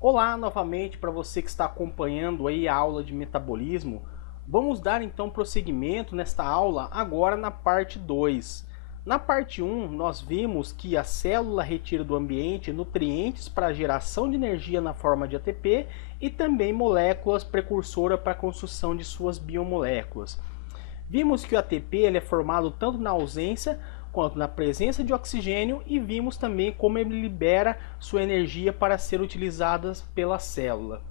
Olá novamente para você que está acompanhando aí a aula de metabolismo. Vamos dar então prosseguimento nesta aula agora na parte 2. Na parte 1, nós vimos que a célula retira do ambiente nutrientes para a geração de energia na forma de ATP e também moléculas precursoras para a construção de suas biomoléculas. Vimos que o ATP ele é formado tanto na ausência quanto na presença de oxigênio e vimos também como ele libera sua energia para ser utilizada pela célula.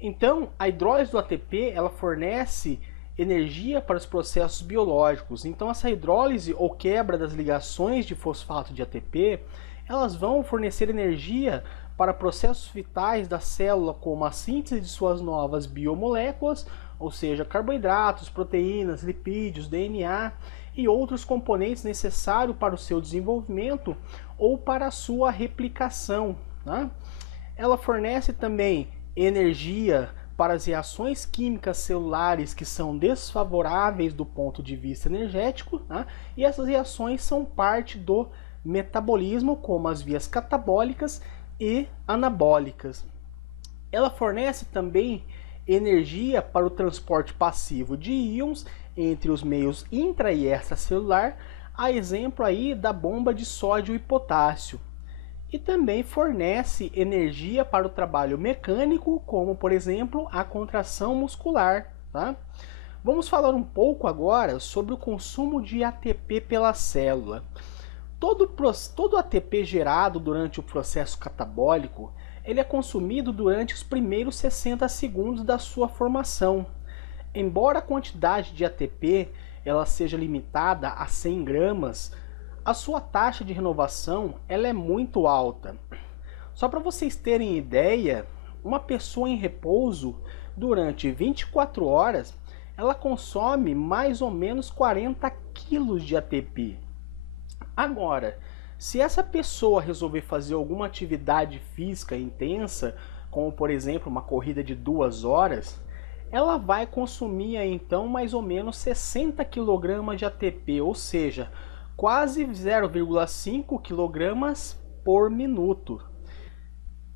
Então, a hidrólise do ATP ela fornece energia para os processos biológicos. Então, essa hidrólise ou quebra das ligações de fosfato de ATP, elas vão fornecer energia para processos vitais da célula, como a síntese de suas novas biomoléculas, ou seja, carboidratos, proteínas, lipídios, DNA e outros componentes necessários para o seu desenvolvimento ou para a sua replicação. Né? Ela fornece também energia para as reações químicas celulares que são desfavoráveis do ponto de vista energético, né? E essas reações são parte do metabolismo, como as vias catabólicas e anabólicas. Ela fornece também energia para o transporte passivo de íons entre os meios intra e extracelular, a exemplo aí da bomba de sódio e potássio. E também fornece energia para o trabalho mecânico, como por exemplo a contração muscular. Tá? Vamos falar um pouco agora sobre o consumo de ATP pela célula. Todo ATP gerado durante o processo catabólico ele é consumido durante os primeiros 60 segundos da sua formação. Embora a quantidade de ATP ela seja limitada a 100 gramas, a sua taxa de renovação ela é muito alta. Só para vocês terem ideia, uma pessoa em repouso durante 24 horas ela consome mais ou menos 40 quilos de ATP. Agora, se essa pessoa resolver fazer alguma atividade física intensa, como por exemplo uma corrida de 2 horas, ela vai consumir então mais ou menos 60 kg de ATP, ou seja, quase 0,5 kg por minuto.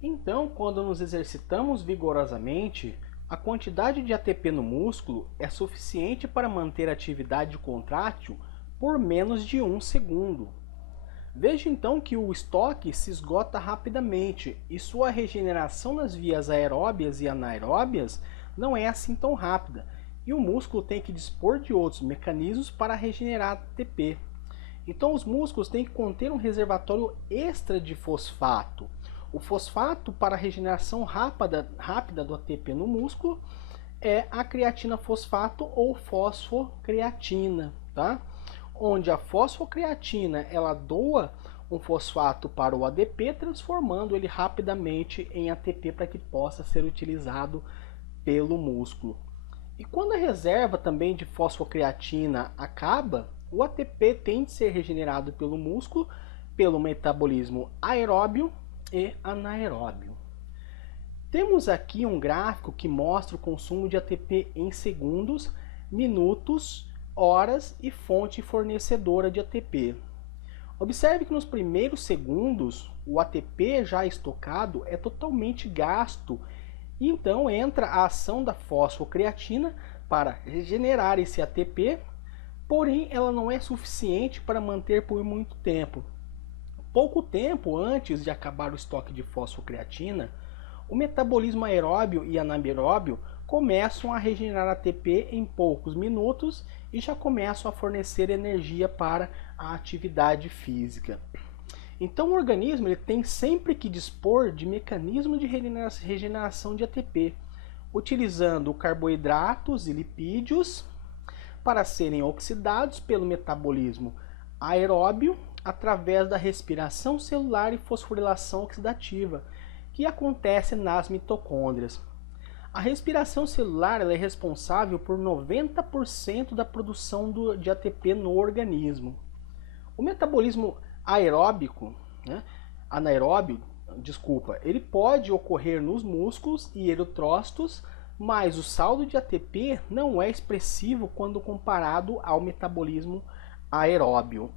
Então, quando nos exercitamos vigorosamente, a quantidade de ATP no músculo é suficiente para manter a atividade contrátil por menos de 1 segundo. Veja então que o estoque se esgota rapidamente e sua regeneração nas vias aeróbias e anaeróbias não é assim tão rápida, e o músculo tem que dispor de outros mecanismos para regenerar ATP. Então os músculos têm que conter um reservatório extra de fosfato. O fosfato para a regeneração rápida do ATP no músculo é a creatina fosfato ou fosfocreatina, tá? Onde a fosfocreatina ela doa um fosfato para o ADP, transformando ele rapidamente em ATP para que possa ser utilizado pelo músculo. E quando a reserva também de fosfocreatina acaba, o ATP tem de ser regenerado pelo músculo pelo metabolismo aeróbio e anaeróbio. Temos aqui um gráfico que mostra o consumo de ATP em segundos, minutos, horas e fonte fornecedora de ATP. Observe que nos primeiros segundos o ATP já estocado é totalmente gasto e então entra a ação da fosfocreatina para regenerar esse ATP, porém ela não é suficiente para manter por muito tempo. Pouco tempo antes de acabar o estoque de fosfocreatina, o metabolismo aeróbio e anaeróbio começam a regenerar ATP em poucos minutos e já começam a fornecer energia para a atividade física. Então o organismo ele tem sempre que dispor de mecanismo de regeneração de ATP, utilizando carboidratos e lipídios para serem oxidados pelo metabolismo aeróbio através da respiração celular e fosforilação oxidativa, que acontece nas mitocôndrias. A respiração celular ela é responsável por 90% da produção de ATP no organismo. O metabolismo anaeróbio, ele pode ocorrer nos músculos e eritrócitos, mas o saldo de ATP não é expressivo quando comparado ao metabolismo aeróbio.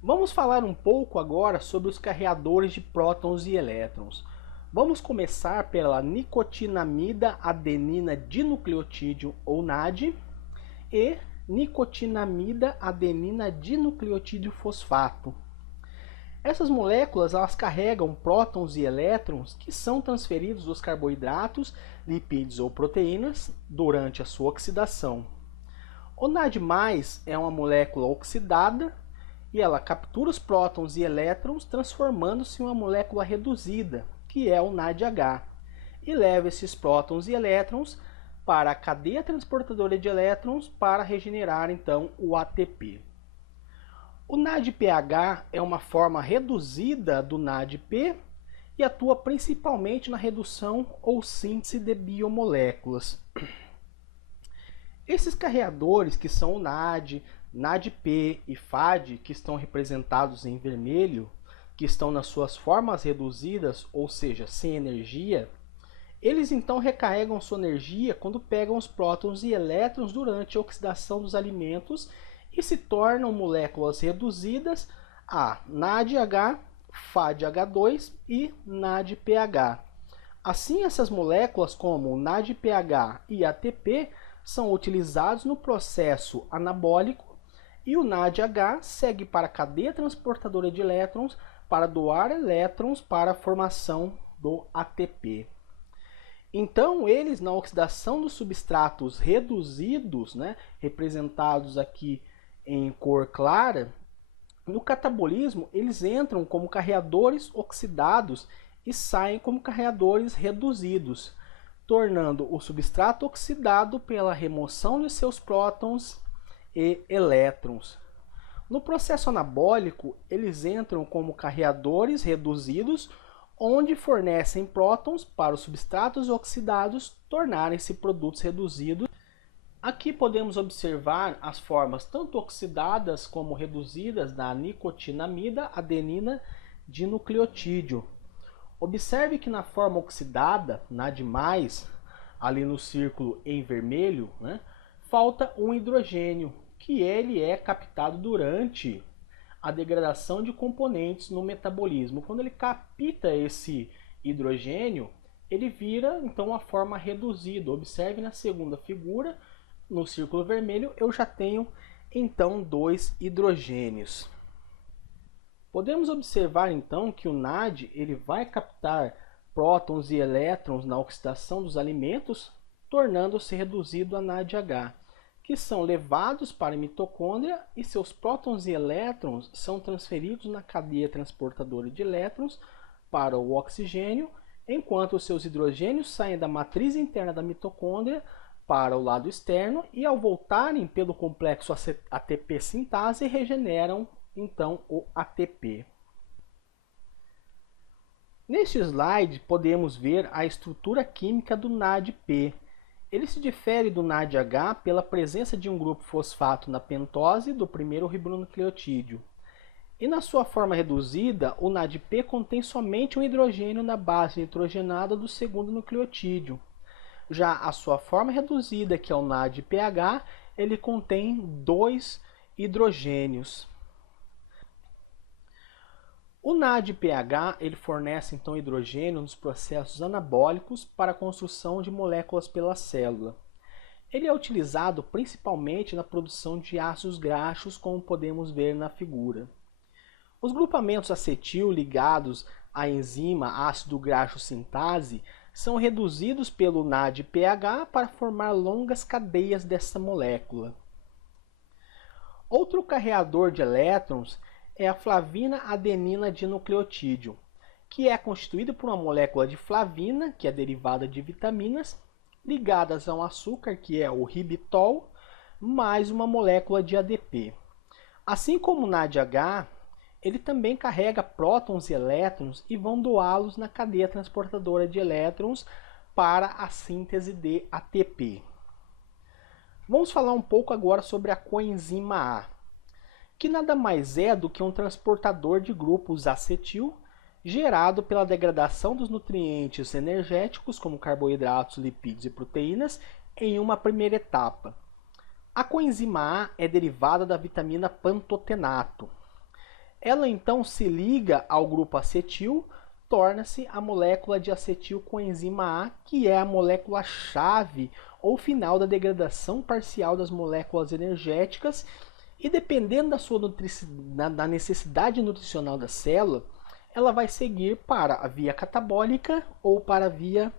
Vamos falar um pouco agora sobre os carreadores de prótons e elétrons. Vamos começar pela nicotinamida adenina dinucleotídeo ou NAD e nicotinamida adenina dinucleotídeo fosfato. Essas moléculas elas carregam prótons e elétrons que são transferidos dos carboidratos, lipídios ou proteínas durante a sua oxidação. O NAD+ é uma molécula oxidada e ela captura os prótons e elétrons transformando-se em uma molécula reduzida, que é o NADH, e leva esses prótons e elétrons para a cadeia transportadora de elétrons para regenerar então o ATP. O NADPH é uma forma reduzida do NADP e atua principalmente na redução ou síntese de biomoléculas. Esses carreadores, que são o NAD, NADP e FAD, que estão representados em vermelho, que estão nas suas formas reduzidas, ou seja, sem energia, eles então recarregam sua energia quando pegam os prótons e elétrons durante a oxidação dos alimentos e se tornam moléculas reduzidas a NADH, FADH2 e NADPH. Assim, essas moléculas como NADPH e ATP são utilizados no processo anabólico e o NADH segue para a cadeia transportadora de elétrons para doar elétrons para a formação do ATP. Então, eles na oxidação dos substratos reduzidos, representados aqui em cor clara, no catabolismo eles entram como carreadores oxidados e saem como carreadores reduzidos, tornando o substrato oxidado pela remoção de seus prótons e elétrons. No processo anabólico, eles entram como carreadores reduzidos, onde fornecem prótons para os substratos oxidados tornarem-se produtos reduzidos. Aqui podemos observar as formas tanto oxidadas como reduzidas da nicotinamida adenina dinucleotídeo. Observe que na forma oxidada, NAD+, ali no círculo em vermelho, falta um hidrogênio, que ele é captado durante a degradação de componentes no metabolismo. Quando ele capta esse hidrogênio, ele vira então a forma reduzida. Observe na segunda figura, no círculo vermelho, eu já tenho então 2 hidrogênios. Podemos observar então que o NAD ele vai captar prótons e elétrons na oxidação dos alimentos, tornando-se reduzido a NADH, que são levados para a mitocôndria e seus prótons e elétrons são transferidos na cadeia transportadora de elétrons para o oxigênio, enquanto os seus hidrogênios saem da matriz interna da mitocôndria para o lado externo e ao voltarem pelo complexo ATP sintase regeneram então o ATP. Neste slide podemos ver a estrutura química do NADP. Ele se difere do NADH pela presença de um grupo fosfato na pentose do primeiro ribonucleotídeo. E na sua forma reduzida, o NADP contém somente um hidrogênio na base nitrogenada do segundo nucleotídeo. Já a sua forma reduzida, que é o NADPH, ele contém 2 hidrogênios. O NADPH ele fornece então hidrogênio nos processos anabólicos para a construção de moléculas pela célula. Ele é utilizado principalmente na produção de ácidos graxos, como podemos ver na figura. Os grupamentos acetil ligados à enzima ácido graxo sintase são reduzidos pelo NADPH para formar longas cadeias dessa molécula. Outro carreador de elétrons é a flavina adenina dinucleotídeo, que é constituída por uma molécula de flavina, que é derivada de vitaminas, ligadas a um açúcar, que é o ribitol, mais uma molécula de ADP. Assim como o NADH, ele também carrega prótons e elétrons e vão doá-los na cadeia transportadora de elétrons para a síntese de ATP. Vamos falar um pouco agora sobre a coenzima A, que nada mais é do que um transportador de grupos acetil gerado pela degradação dos nutrientes energéticos, como carboidratos, lipídios e proteínas, em uma primeira etapa. A coenzima A é derivada da vitamina pantotenato. Ela então se liga ao grupo acetil, torna-se a molécula de acetil coenzima A, que é a molécula-chave ou final da degradação parcial das moléculas energéticas, e dependendo da necessidade nutricional da célula, ela vai seguir para a via catabólica ou para a via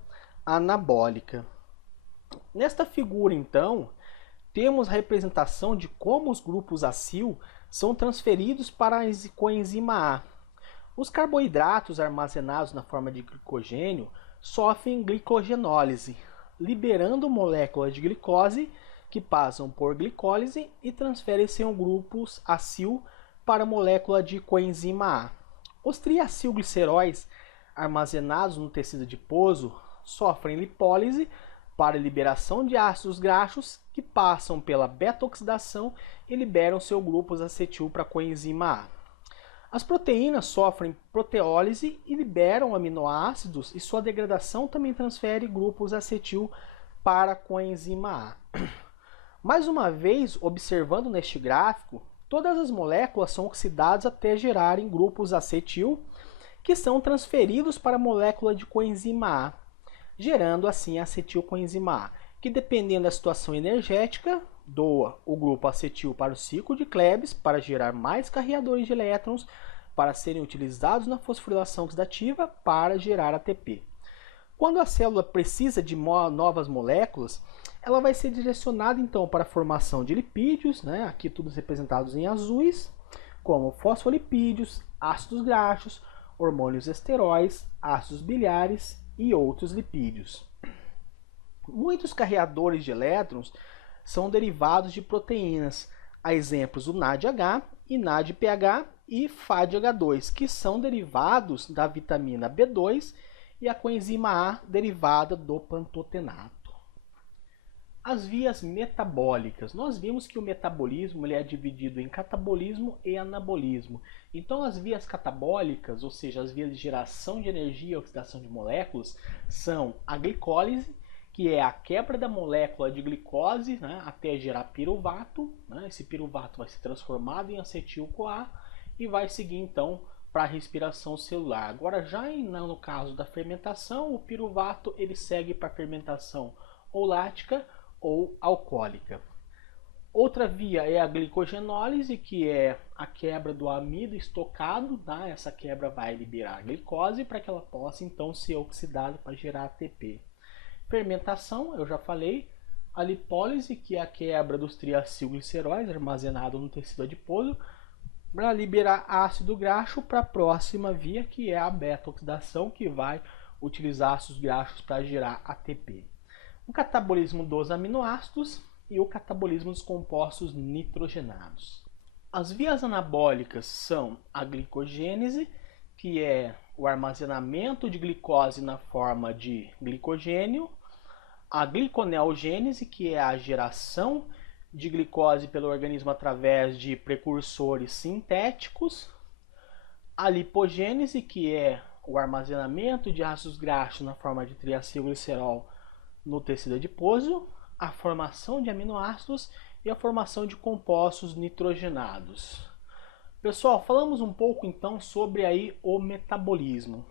anabólica. Nesta figura, então, temos a representação de como os grupos acil são transferidos para a coenzima A. Os carboidratos armazenados na forma de glicogênio sofrem glicogenólise, liberando moléculas de glicose que passam por glicólise e transferem-se em grupos acil para a molécula de coenzima A. Os triacilgliceróis armazenados no tecido adiposo sofrem lipólise para liberação de ácidos graxos que passam pela beta-oxidação e liberam seus grupos acetil para a coenzima A. As proteínas sofrem proteólise e liberam aminoácidos, e sua degradação também transfere grupos acetil para a coenzima A. Mais uma vez, observando neste gráfico, todas as moléculas são oxidadas até gerarem grupos acetil, que são transferidos para a molécula de coenzima A, gerando assim a acetilcoenzima A, que dependendo da situação energética, doa o grupo acetil para o ciclo de Krebs para gerar mais carreadores de elétrons para serem utilizados na fosforilação oxidativa para gerar ATP. Quando a célula precisa de novas moléculas, ela vai ser direcionada então para a formação de lipídios, aqui todos representados em azuis, como fosfolipídios, ácidos graxos, hormônios esteróis, ácidos biliares e outros lipídios. Muitos carreadores de elétrons são derivados de proteínas, a exemplos do NADH e NADPH e FADH2, que são derivados da vitamina B2 e a coenzima A derivada do pantotenato. As vias metabólicas. Nós vimos que o metabolismo ele é dividido em catabolismo e anabolismo. Então as vias catabólicas, ou seja, as vias de geração de energia e oxidação de moléculas, são a glicólise, que é a quebra da molécula de glicose até gerar piruvato. Esse piruvato vai ser transformado em acetil-CoA e vai seguir então para a respiração celular. Agora já no caso da fermentação, o piruvato ele segue para a fermentação ou lática ou alcoólica. Outra via é a glicogenólise, que é a quebra do amido estocado. Essa quebra vai liberar a glicose para que ela possa então ser oxidada para gerar ATP. Fermentação, eu já falei. A lipólise, que é a quebra dos triacilgliceróis armazenados no tecido adiposo, para liberar ácido graxo para a próxima via, que é a beta-oxidação, que vai utilizar ácidos graxos para gerar ATP. O catabolismo dos aminoácidos e o catabolismo dos compostos nitrogenados. As vias anabólicas são a glicogênese, que é o armazenamento de glicose na forma de glicogênio, a gliconeogênese, que é a geração de glicose pelo organismo através de precursores sintéticos, a lipogênese, que é o armazenamento de ácidos graxos na forma de triacilglicerol no tecido adiposo, a formação de aminoácidos e a formação de compostos nitrogenados. Pessoal, falamos um pouco então sobre aí o metabolismo.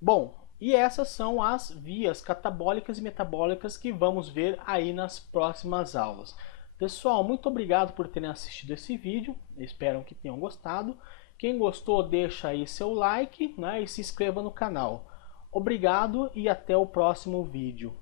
Bom, e essas são as vias catabólicas e metabólicas que vamos ver aí nas próximas aulas. Pessoal, muito obrigado por terem assistido esse vídeo, espero que tenham gostado. Quem gostou, deixa aí seu like e se inscreva no canal. Obrigado e até o próximo vídeo.